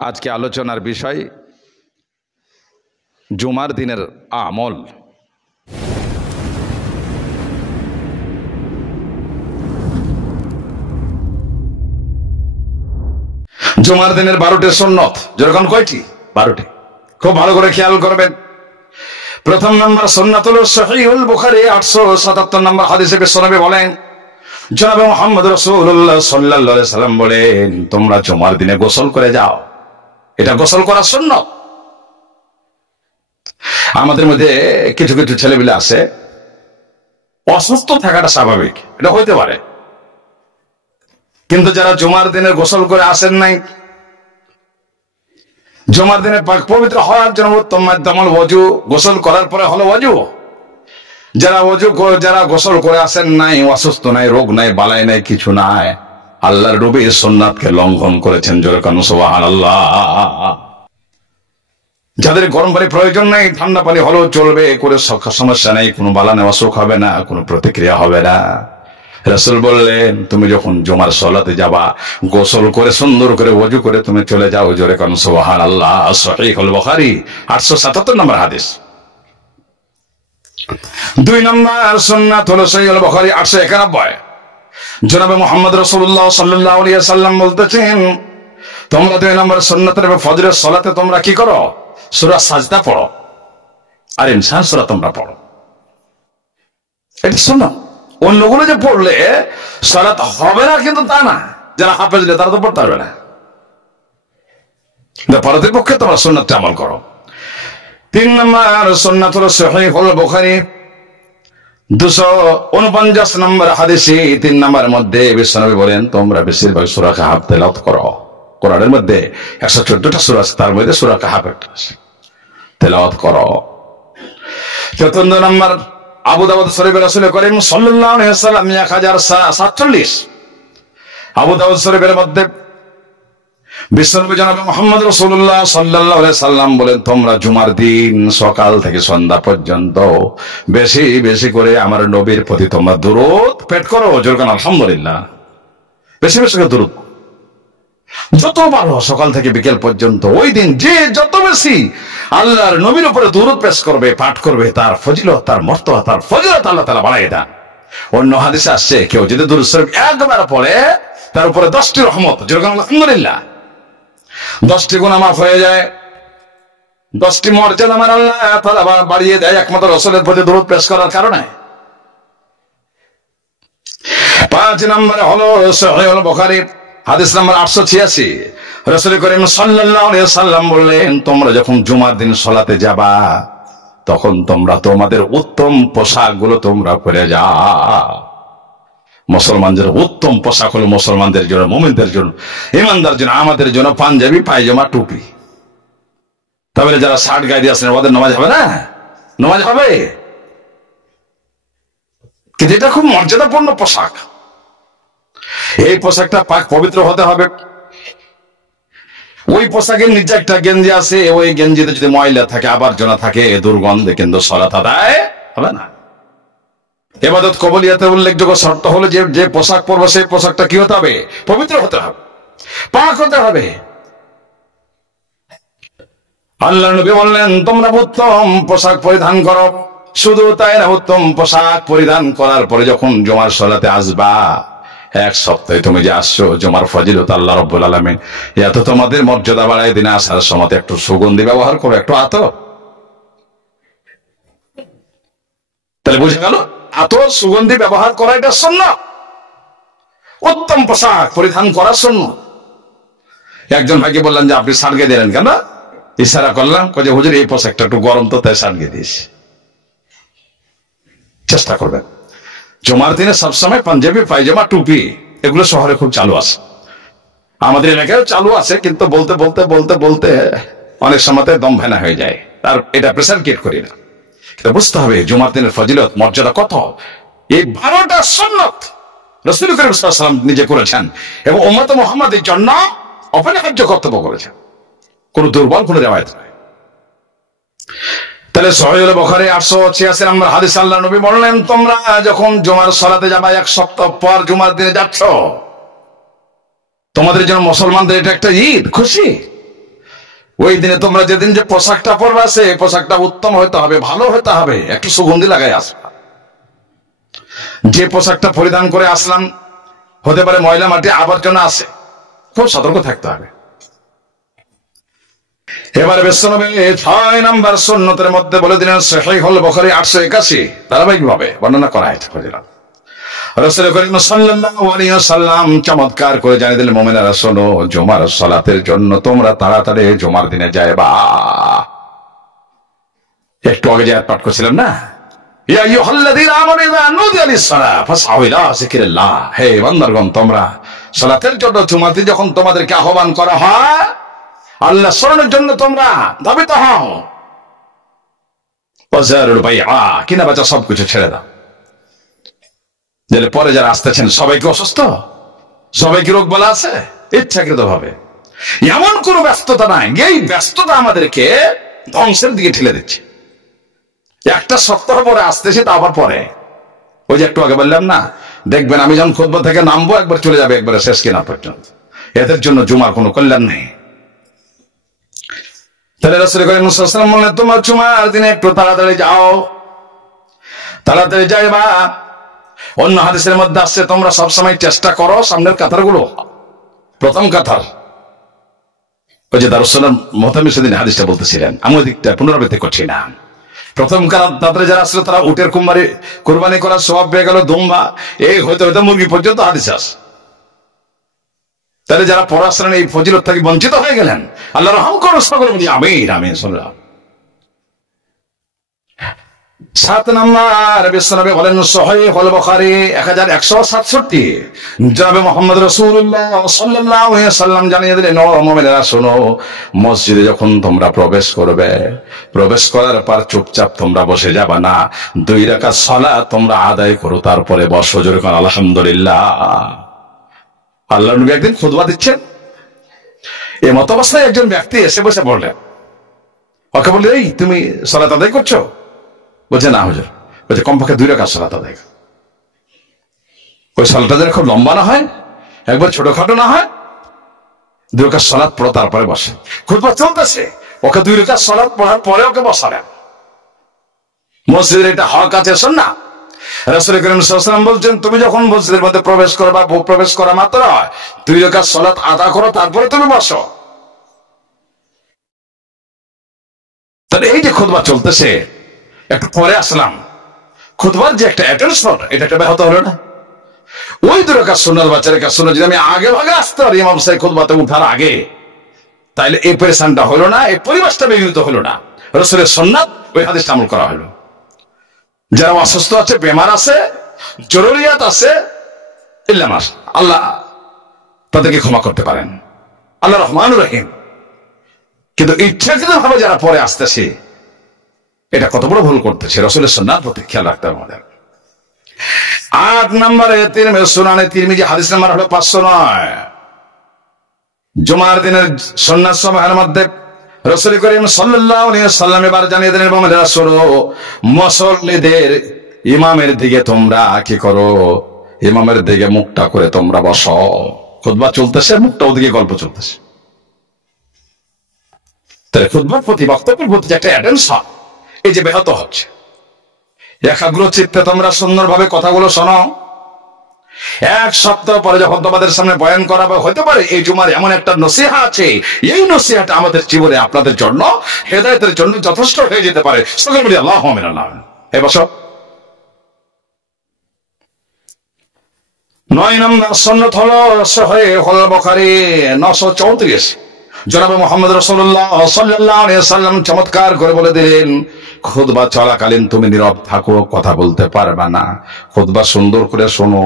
আজকে আলোচনার বিষয় জুমার দিনের আমল। জুমার দিনের 12টি সুন্নত। যেরকম কয়টি? 12টি। খুব ভালো করে খেয়াল করবেন। প্রথম নম্বর সুন্নাত হলো সহিহুল বুখারী 877 নম্বর হাদিসে বিশ্বনবী বলেন, জনাবে মুহাম্মদ রাসূলুল্লাহ সাল্লাল্লাহু আলাইহি সাল্লাম বলেন, তোমরা জুমার দিনে গোসল করে যাও। এটা গোসল করার সুন্নাত। আমাদের মধ্যে কিছু কিছু ছেলেপিলে আছে, অসুস্থ থাকাটা স্বাভাবিক, এটা হইতে পারে, কিন্তু যারা জুমার দিনে গোসল করে আসেন নাই, জুমার দিনে পবিত্র হওয়ার জন্য উত্তম মাধ্যম হল ওযু। গোসল করার পরে হলো ওযু। যারা গোসল করে আসেন নাই, অসুস্থ নাই, রোগ নাই, বালাই নাই, কিছু নাই, আল্লাহর নবীর সুন্নাতকে লঙ্ঘন করেছেন। জোরে কান সুবহানাল্লাহ। যাদের গরম পানি প্রয়োজন নাই, ঠান্ডা পানি হলেও চলবে, করে সমস্যা নেই, কোনো বালা নেওয়া অসুখ হবে না, কোনো প্রতিক্রিয়া হবে না। রাসূল বললেন, তুমি যখন জুমার সালাতে যাবা, গোসল করে সুন্দর করে ওযু করে তুমি চলে যাও। জোরে কান সুবহানাল্লাহ। সহিহুল বুখারী 877 নম্বর হাদিস। 2 নম্বর সুন্নাত হলো সহিহুল বুখারী 891। জনাবে মুহাম্মদ রাসূলুল্লাহ সাল্লাল্লাহু আলাইহি ওয়াসাল্লাম বলতেছেন, তোমরা 2 নম্বর সুন্নাতের ফজরের সালাতে তোমরা কি করো? সূরা সাজদা পড়ো আর ইনসান সূরা তোমরা পড়ো। এটা সুন্নাত। অন্যগুলো যে পড়লে সালাত হবে না কিন্তু তা না, যারা হাফেজ তারা তো পড়তে পারবে না। পরবর্তী পক্ষে তোমরা সুন্নাতটা আমল করো। 3 নম্বর সুন্নাত হলো সহিহুল বুখারী 249 নম্বর হাদিসে 3 নম্বরের মধ্যে বিশ্বনবী বলেন, তোমরা বেশিরভাগ সূরা কাহফ তেলাওয়াত করো। কোরআনের মধ্যে 114টা সূরা আছে, তার মধ্যে সূরা কাহফ একটা আছে, তেলাওয়াত করো। 4 নম্বর আবু দাউদ শরীফে রাসূল করিম সাল্লাল্লাহু আলাইহি ওয়াসাল্লাম 1047 আবু দাউদ শরীফের মধ্যে বিশ্বনবী জনাবে মুহাম্মদ রাসূলুল্লাহ সাল্লাল্লাহু আলাইহি সাল্লাম বলেন, তোমরা জুমার দিন সকাল থেকে সন্ধ্যা পর্যন্ত বেশি বেশি করে আমার নবীর প্রতি তোমরা দুরূদ পাঠ করো। যেরকম আলহামদুলিল্লাহ, বেশি বেশি করে দুরূদ যত পারো সকাল থেকে বিকেল পর্যন্ত। ওই দিন যে যত বেশি আল্লাহর নবীর উপরে দুরূদ পেশ করবে, পাঠ করবে, তার ফজিলত, তার মর্তবা, তার ফজিলত আল্লাহ তাআলা বাড়ায় দেন। অন্য হাদিসে আসছে, কেউ যদি দুরূদ শরীফ একবার পড়ে, তার উপরে 10টি রহমত। যেরকম আলহামদুলিল্লাহ, 10টি গুনাহ মাফ হয়ে যায়, 10টি মর্যাদা আমার আল্লাহ তাআলা বাড়িয়ে দেয় একমাত্র রাসূলের প্রতি দুরূদ পেশ করার কারণে। 5 নম্বরে হলো সহিহুল বুখারী হাদিস নাম্বার 886। রাসূল করিম সাল্লাল্লাহু আলাইহি ওয়াসাল্লাম বললেন, তোমরা যখন জুমার দিন সালাতে যাবা, তখন তোমরা তোমাদের উত্তম পোশাকগুলো তোমরা পরে যাও। মুসলমানদের উত্তম পোশাক হলো মুসলমানদের জন্য, মুমিনদের জন্য, ঈমানদার জন্য, আমাদের জন্য পাঞ্জাবি, পায়জামা, টুপি। তাহলে যারা শার্ট গায়ে দিয়ে আসেন, ওদের নামাজ হবে না? নামাজ হবে, কিন্তু এটা খুব মর্যাদাপূর্ণ পোশাক। এই পোশাকটা পাক পবিত্র হতে হবে। ওই পোশাকের নিচে একটা গেঞ্জি আছে, ওই গেঞ্জিতে যদি ময়লা থাকে, আবর্জনা থাকে, দুর্গন্ধে কিন্তু সালাত আদায় হবে না। ইবাদত কবুলিয়াতের উল্লেখযোগ্য শর্ত হলো যে পোশাক পরবে সেই পোশাকটা কি হতে হবে? পবিত্র হতে হবে, পাক হতে হবে। আল্লাহর নবী বললেন, তোমরা উত্তম পোশাক পরিধান করো। শুধু তাই না, উত্তম পোশাক পরিধান করার পরে যখন জুমার সালাতে আসবা, 1 সপ্তাহে তুমি যে আসছো, জুমার ফজিলত আল্লাহ রাব্বুল আলামিন এত তোমাদের মর্যাদা বাড়ায় দিনে আসার সময় একটু সুগন্ধি ব্যবহার করো, একটু আতর। তাহলে বুঝে গেল, আতর সুগন্ধি ব্যবহার করা এটা সুন্নাত। উত্তম পোশাক পরিধান করা সুন্নাত। একজন ভাইকে বললাম যে আপনি শার্ট গিয়ে দিলেন কেন? ইশারা করলাম, যে হুজুর এই পোশাকটা একটু গরম তো, তাই শার্ট গিয়ে দিয়েছি। চেষ্টা করবেন জুমার দিনে সবসময় পাঞ্জাবি, পায়জামা, টুপি এগুলো শহরে খুব চালু আছে, আমাদের এলাকায় চালু আছে, কিন্তু বলতে বলতে বলতে বলতে অনেক সময় দম ভেনা হয়ে যায়। আর এটা প্রেসার ক্রিয়েট করি না, কিন্তু বুঝতে হবে জুমার দিনের ফজিলত মর্যাদা কত। এই 12টা সুন্নাত রাসূল করিম সাল্লাল্লাহু আলাইহি ওয়াসাল্লাম নিজে করেছেন এবং উম্মত মুহাম্মাদের জন্য অপরিহার্য কর্তব্য করেছেন। কোন দুর্বল কোন রিওয়ায়াত নয়। তাহলে সহিহুল বুখারী 886 নম্বর হাদিস আল্লাহর নবী বললেন, তোমরা যখন জুমার সালাতে যাবা, 1 সপ্তাহ পর জুমার দিনে যাচ্ছ, তোমাদের জন্য মুসলমানদের এটা একটা ঈদ, খুশি। ওই দিনে তোমরা যেদিন যে পোশাকটা পরবা সে পোশাকটা উত্তম হতে হবে, ভালো হতে হবে, একটু সুগন্ধি লাগাই আসবা। যে পোশাকটা পরিধান করে আসলাম হতে পারে ময়লা মাটি আবর্জনা আছে, খুব সতর্ক থাকতে হবে। এবারে বিশ্বনবী 6 নম্বর সুন্নতের মধ্যে বলে দিলেন, সহিহুল বুখারী 881 ধারাবাহিক ভাবে বর্ণনা করা হয়েছে। রাসূল করিম সাল্লাল্লাহু আলাইহি ওয়াসাল্লাম চমৎকার করে জানিয়ে দিলেন, মুমিনেরা শোনো, জুমার সালাতের জন্য তোমরা তাড়াতাড়ি জুমার দিনে যাইবা। একটু আগে যে আয়াত পাঠ করছিলাম না, ইয়া আইয়ুহাল্লাযীনা আমানু ইযা নুদিয়া লিস-সালাহ ফাসআউ ইলা যিকরিল্লাহ, হে বান্দারগণ, তোমরা সালাতের জন্য জুমার দিন যখন তোমাদেরকে আহ্বান করা হয় আল্লাহ স্মরণের জন্য তোমরা ধাবিত হও। ওয়াজারুল বাইআ, কিনা বেচা সবকিছু ছেড়ে দাও। পরে যারা আসতেছেন সবাইকে অসুস্থ, সবাইকে রোগ বলা আছে, ইচ্ছাকৃত ভাবে এমন কোন ব্যস্ততা নাই, এই ব্যস্ততা আমাদেরকে ধ্বংসের দিকে ঠেলে দিচ্ছে। একটা সপ্তাহ পরে আসতেছে, তা আবার পরে ওই যে একটু আগে বললাম না, দেখবেন আমি যখন খুতবা থেকে নামবো একবার চলে যাবে একবারে শেষ কিনা পর্যন্ত। এদের জন্য জুমার কোনো কল্যাণ নেই। তাহলে রাসূল করিম সাল্লাল্লাহু আলাইহি ওয়াসাল্লাম বললেন, তোমার জুমার দিনে একটু তাড়াতাড়ি যাও, তাড়াতাড়ি যাইবা। অন্য হাদিসের মধ্যে আসছে, তোমরা সবসময় চেষ্টা করো সামনের কাতারগুলো, প্রথম কাতার। ওই যে দারুস সালাম মুহতামিম সেদিন হাদিসটা বলতেছিলেন, আমি ওই দিকটা পুনরাবৃত্তি করছি না। প্রথম কাতারে যারা আসলে তারা উটের কুরবানি করার সওয়াব পেয়ে গেল, দুম্বা এই হইতে হইতে মুরগি পর্যন্ত হাদিস আছে। তাহলে যারা পরে আসলেন এই ফজিলত থেকে বঞ্চিত হয়ে গেলেন। আল্লাহ রহম করো সকল, আমিন আমিন। 7 নম্বর বিশ্বনবী বলেন, সহিহুল বুখারী 1167, জনাবে মুহাম্মদ রাসূলুল্লাহ সাল্লাল্লাহু আলাইহি ওয়াসাল্লাম জানিয়ে দিলেন, ও মুমিনেরা শোনো, মসজিদে যখন তোমরা প্রবেশ করবে, প্রবেশ করার পর চুপচাপ তোমরা বসে যাবা না, 2 রাকাত সালাত তোমরা আদায় করো, তারপরে বসো। জোরে কোন আলহামদুলিল্লাহ। আল্লাহর নবী একদিন খুতবা দিচ্ছেন, এই মত অবস্থায় একজন ব্যক্তি এসে বসে বললেন, ওকে বললে, এই তুমি সালাত আদায় করছো? বলছে, না হুজুর। বলছে, কমপক্ষে 2 রাকাত সালাত আদায়। ওই সালাতটা যেন খুব লম্বা না হয়, একবার ছোটখাটো না হয়, 2 রাকাত সালাত পড়ো, তারপরে বসে। খুতবা চলতেছে, ওকে 2 রাকাত সালাত পড়ার পরে ওকে বসালেন। মসজিদের এটা হক আছে, সুন্নাহ। রাসূল করিম সাল্লাল্লাহু আলাইহি ওয়াসাল্লাম বলছেন, তুমি যখন মসজিদের মধ্যে প্রবেশ করবা, প্রবেশ করা মাত্র 2 রাকাত সালাত আদা করো, তারপরে তুমি বসো। তাহলে এই যে খুতবা চলতেছে, একটু পরে আসলাম, খুতবার যে একটা অ্যাটেনশন, এটা একটা ব্যাহত হলো না? ওই 2 রাকাত সুন্নাত বা 4 রাকাত সুন্নাত যদি আমি আগে ভাগে আসতে পারি ইমাম সাহেব খুতবাতে উঠার আগে, তাইলে এই পেরেশানটা হলো না, এই পরিবেশটা বিঘ্নিত হলো না। রাসূলের সুন্নাত ওই হাদিসটা আমল করা হলো। যারা অসুস্থ আছে, বেমার আছে, জরুরিয়াত আছে, ইল্লামাস, আল্লাহ তাদেরকে ক্ষমা করতে পারেন, আল্লাহ রহমানুর রহিম। কিন্তু ইচ্ছাকৃত ভাবে যারা পরে আসতেছে, এটা কত বড় ভুল করতেছে। রাসূলের সুন্নাত প্রতি খেয়াল রাখতে হবে আমাদের। 8 নম্বরে সুনানে তিরমিজি হাদিস নাম্বার হলো 509। জুমার দিনের সুন্নাত সময়ের মধ্যে রাসূল করিম সাল্লাল্লাহু আলাইহি ওয়াসাল্লাম এবার জানিয়ে দিলেন, মুমিনেরা শোনো, মুসল্লিদের ইমামের দিকে তোমরা কি করো, ইমামের দিকে মুখটা করে তোমরা বসো। খুতবা চলতেছে, মুখটা ওদিকে, গল্প চলতেছে। তাহলে খুতবার প্রতি, বক্তব্যের প্রতি একটা অ্যাটেনশন এই যে ব্যাহত হচ্ছে। একাগ্র চিত্তে তোমরা সুন্দরভাবে কথাগুলো শোনো। 1 সপ্তাহ পরে যখন তোমাদের সামনে বয়ান করাবো, হতে পারে এই জুমার এমন একটা নসিহা আছে, এই নসিহাটা আমাদের জীবনে আপনাদের জন্য, হেদায়েতের জন্য যথেষ্ট হয়ে যেতে পারে। সকলে বলি আল্লাহুম্মা আমিন। আল্লাহ। এই বসো। 9 নম্বর সুন্নাত হলো সহিহুল বুখারী 934। জনাবে মুহাম্মদ রাসূলুল্লাহ সাল্লাল্লাহু আলাইহি ওয়াসাল্লাম চমৎকার করে বলে দিলেন, খুতবা চলাকালীন তুমি নীরব থাকো, কথা বলতে পারবে না। খুতবা সুন্দর করে শোনো।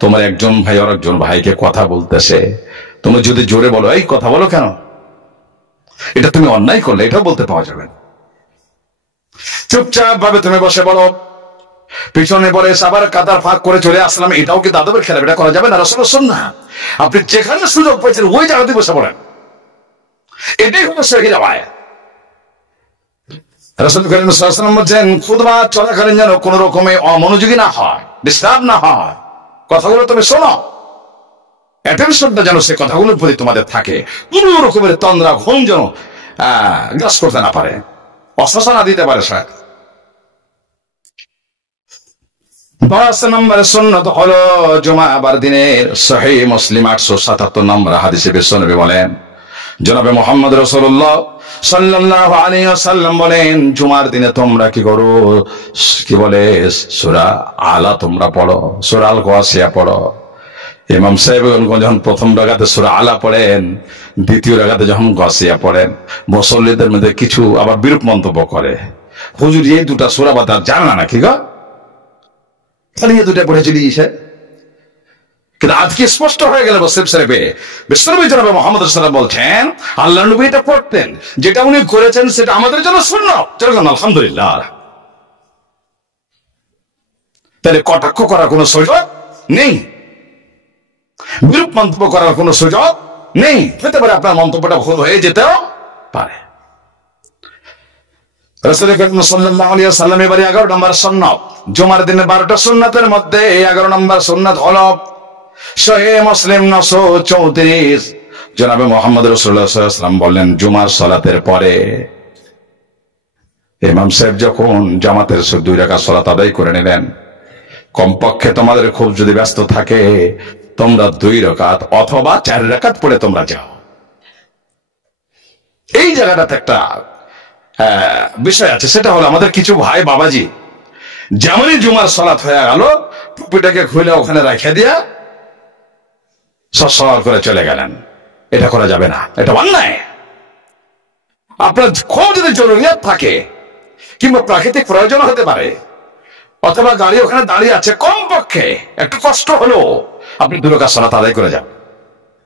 তোমার একজন ভাই আর একজন ভাইকে কথা বলতেছে, তুমি যদি জোরে বলো, এই কথা বলো কেন, এটা তুমি অন্যায় করলে, এটাও বলতে পাওয়া যাবে না। চুপচাপ ভাবে তুমি বসে বলো। পিছনে পরে আবার কাতার ফাঁক করে চলে আসলাম, এটাও কি দাদবের খেলা? এটা করা যাবে না, রাসূলের সুন্নাহ। আপনি যেখানে সুযোগ পেয়েছেন ওই জায়গাতে বসে পড়েন, এটাই হলো সহিহ রিওয়ায়াত। রাসূল করিম সাল্লাল্লাহু আলাইহি ওয়াসাল্লাম বলেন, খুতবা চলাকালীন যেন কোন রকমে অমনোযোগী না হয়, ডিস্টার্ব না হয়, কথাগুলো তুমি শোনো। অ্যাটেনশনটা যেন সে কথাগুলোর প্রতি তোমাদের থাকে, কোন রকমের তন্দ্রা ঘুম যেন গ্রাস করতে না পারে, অস্ত্র না দিতে পারে। 10 নম্বরের সুন্নাত হলো জুমাবার দিনের সহিহ মুসলিম 877 নম্বর হাদিসে বিশ্বনবী বলেন, জনাবে মুহাম্মদ রাসূলুল্লাহ সাল্লাল্লাহু আলাইহি ওয়াসাল্লাম বলেন, জুমার দিনে তোমরা কি করো, কি বলে, সূরা আলা তোমরা পড়ো, সূরা আল গাসিয়া পড়ো। ইমাম সাহেব যখন প্রথম রাকাতে সূরা আলা পড়েন, দ্বিতীয় রাকাতে যখন গাসিয়া পড়েন, মুসল্লিদের মধ্যে কিছু আবার বিরূপ মন্তব্য করে, হুজুর এই দুটা সূরা বাতার জানা না কি গো, খালি এই দুটা পড়ে চলে গিয়েছে। কিন্তু আজকে স্পষ্ট হয়ে গেল মুসলিম শরীফে বিশ্বনবী জনাবে মুহাম্মদ সাল্লাল্লাহু আলাইহি ওয়াসাল্লাম বলছেন, আল্লাহর নবী এটা পড়তেন, যেটা উনি করেছেন সেটা আমাদের জন্য সুন্নাত। যেরকম আলহামদুলিল্লাহ। তাহলে কটাক্ষ করার কোনো সুযোগ নেই, বিরূপ মন্তব্য করার কোনো সুযোগ নেই। হতে পারে আপনার মন্তব্যটা ভুল হয়ে যেতেও পারে। রাসূল করিম সাল্লাল্লাহু আলাইহি ওয়াসাল্লাম এবারে 11 নম্বর সুন্নাত, জুমার দিনে 12টা সুন্নাতের মধ্যে 11 নম্বর সুন্নাত হলো সহিহ মুসলিম 934, জনাবে মুহাম্মদ রাসূলুল্লাহ সাল্লাল্লাহু আলাইহি ওয়াসাল্লাম বললেন, জুমার সালাতের পরে ইমাম সাহেব যখন জামাতের 2 রাকাত সালাত আদায় করে নিলেন, কমপক্ষে তোমাদের খুব যদি ব্যস্ত থাকে তোমরা 2 রাকাত অথবা 4 রাকাত পড়ে তোমরা যাও। এই জায়গাটাতে একটা বিষয় আছে, সেটা হলো আমাদের কিছু ভাই বাবাজি যেমনই জুমার সালাত হয়ে গেল, টুপিটাকে খুলে ওখানে রেখে দিয়া সর করে চলে গেলেন। এটা করা যাবে না, এটা অন্যায়। আপনার খুব যদি জরুরিয়াত থাকে কিংবা প্রাকৃতিক প্রয়োজন হতে পারে, অথবা গাড়ি ওখানে দাঁড়িয়ে আছে, কমপক্ষে একটু কষ্ট হলো আপনি 2 রাকাত সালাত আদায় করে যান।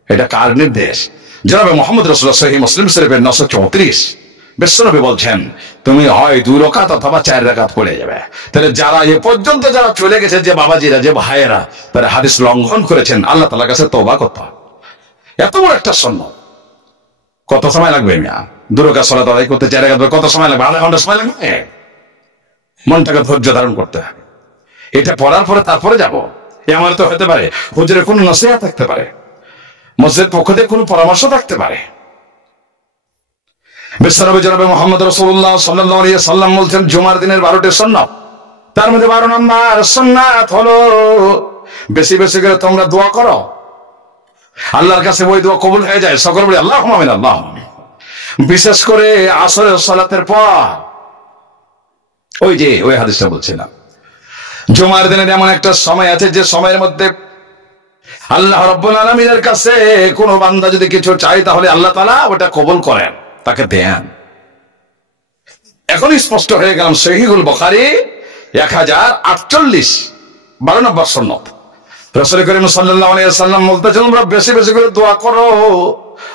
এটা কার নির্দেশ? জনাবে মুহাম্মদ রাসূলুল্লাহ সহিহ মুসলিম শরীফের 934 বিশ্বনবী বলছেন, তুমি হয় 2 রাকাত অথবা 4 রাকাত পড়ে যাবে। তাহলে যারা এ পর্যন্ত যারা চলে গেছে, যে বাবাজিরা, যে ভাইয়েরা, তারা হাদিস লঙ্ঘন করেছেন, আল্লাহ তাআলার কাছে তওবা করতে হবে। এত বড় একটা সুন্নাত, কত সময় লাগবে মিয়া 2 রাকাত সালাত আদায় করতে? 4 রাকাত কত সময় লাগবে? আধা ঘন্টা সময় লাগবে। মনটাকে ধৈর্য ধারণ করতে হবে। এটা পড়ার পরে তারপরে যাব, আমার তো হতে পারে হুজুরের কোনো নসিহত থাকতে পারে, মসজিদের পক্ষ থেকে কোনো পরামর্শ থাকতে পারে। বিশ্বনবী জনাবে মুহাম্মদ রাসূলুল্লাহ সাল্লাল্লাহু আলাইহি ওয়াসাল্লাম বলছেন, জুমার দিনের 12টি সুন্নাত, তার মধ্যে 12 নম্বর সুন্নাত হলো বেশি বেশি করে তোমরা দোয়া করো, আল্লাহর কাছে ওই দোয়া কবুল হয়ে যায়। সকলে বলি আল্লাহুম্মা আমিন, আল্লাহুম্মা আমিন। বিশেষ করে আসরের সালাতের পর, ওই হাদিসটা বলছিলাম, জুমার দিনের এমন একটা সময় আছে যে সময়ের মধ্যে আল্লাহ রাব্বুল আলামিনের কাছে কোন বান্দা যদি কিছু চায়, তাহলে আল্লাহ তাআলা ওটা কবুল করেন, তাকে দেন। এখন স্পষ্ট হয়ে গেলাম, সহিহুল বুখারী 1048 12 নম্বর সুন্নাত। রাসূল করিম সাল্লাল্লাহু আলাইহি ওয়াসাল্লাম বলতেছেন, তোমরা বেশি বেশি করে দোয়া করো,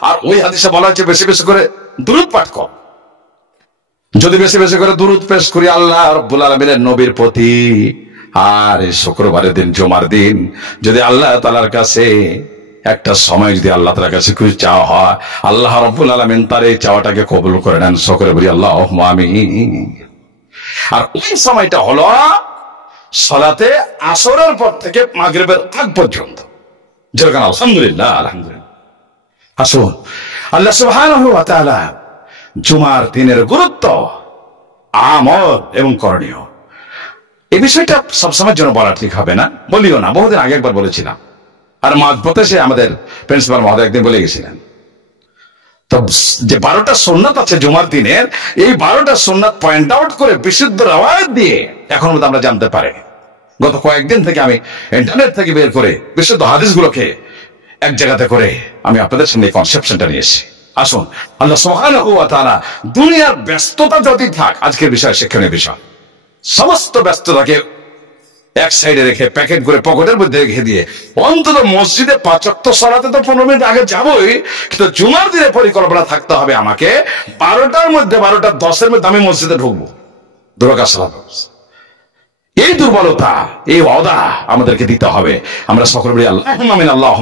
আর ওই হাদিসে বলা হয়েছে বেশি বেশি করে দুরূদ পাঠ করো। যদি বেশি বেশি করে দুরূদ পেশ করি আল্লাহ রাব্বুল আলামিনের নবীর প্রতি, আর এই শুক্রবারের দিন, জুমার দিন, যদি আল্লাহ তাআলার কাছে একটা সময় যদি আল্লাহ তাআলার কাছে কিছু চাওয়া হয়, আল্লাহ রাব্বুল আলামিন তার এই চাওয়াটাকে কবুল করে নেন। সকলে বলি আল্লাহুম্মা আমিন। আর ওই সময়টা হলো সালাতে আসরের পর থেকে মাগরিবের আগ পর্যন্ত। যেরকম আলহামদুলিল্লাহ, আলহামদুলিল্লাহ। আসুন, আল্লাহ সুবহানাহু ওয়া তাআলা জুমার দিনের গুরুত্ব, আমল এবং করণীয়, এই বিষয়টা সবসময়ের জন্য বলা ঠিক হবে না, বলিও না। বহুদিন আগে একবার বলেছিলাম, আর মাঝপথে সে আমাদের প্রিন্সিপাল মহোদয় একদিন বলে গেছিলেন। তো যে 12টা সুন্নাত আছে জুমার দিনের, এই 12টা সুন্নাত পয়েন্ট আউট করে বিশুদ্ধ রওয়ায়াত দিয়ে এখন আমরা জানতে পারি। গত কয়েকদিন থেকে আমি ইন্টারনেট থেকে বের করে বিশুদ্ধ হাদিসগুলোকে এক জায়গাতে করে আমি আপনাদের সামনে এই কনসেপশনটা নিয়ে এসেছি। আসুন, আল্লাহ সুবহানাহু ওয়া তাআলা দুনিয়ার ব্যস্ততা যদি থাক, আজকের বিষয় শিক্ষণীয় বিষয়, সমস্ত ব্যস্ততাকে এক সাইডে রেখে প্যাকেট করে পকেটের মধ্যে রেখে দিয়ে অন্তত মসজিদে 5 ওয়াক্ত সালাতে তো 15 মিনিট আগে যাবই, কিন্তু জুমার দিনে পরিকল্পনা থাকতে হবে আমাকে 12টার মধ্যে 12:10 মধ্যে আমি মসজিদে ঢুকবো, 2 রাকাত সালাত। এই দুর্বলতা, এই ওয়াদা আমাদেরকে দিতে হবে। আমরা সকলে বলি আল্লাহুম্মা আমিন, আল্লাহুম্মা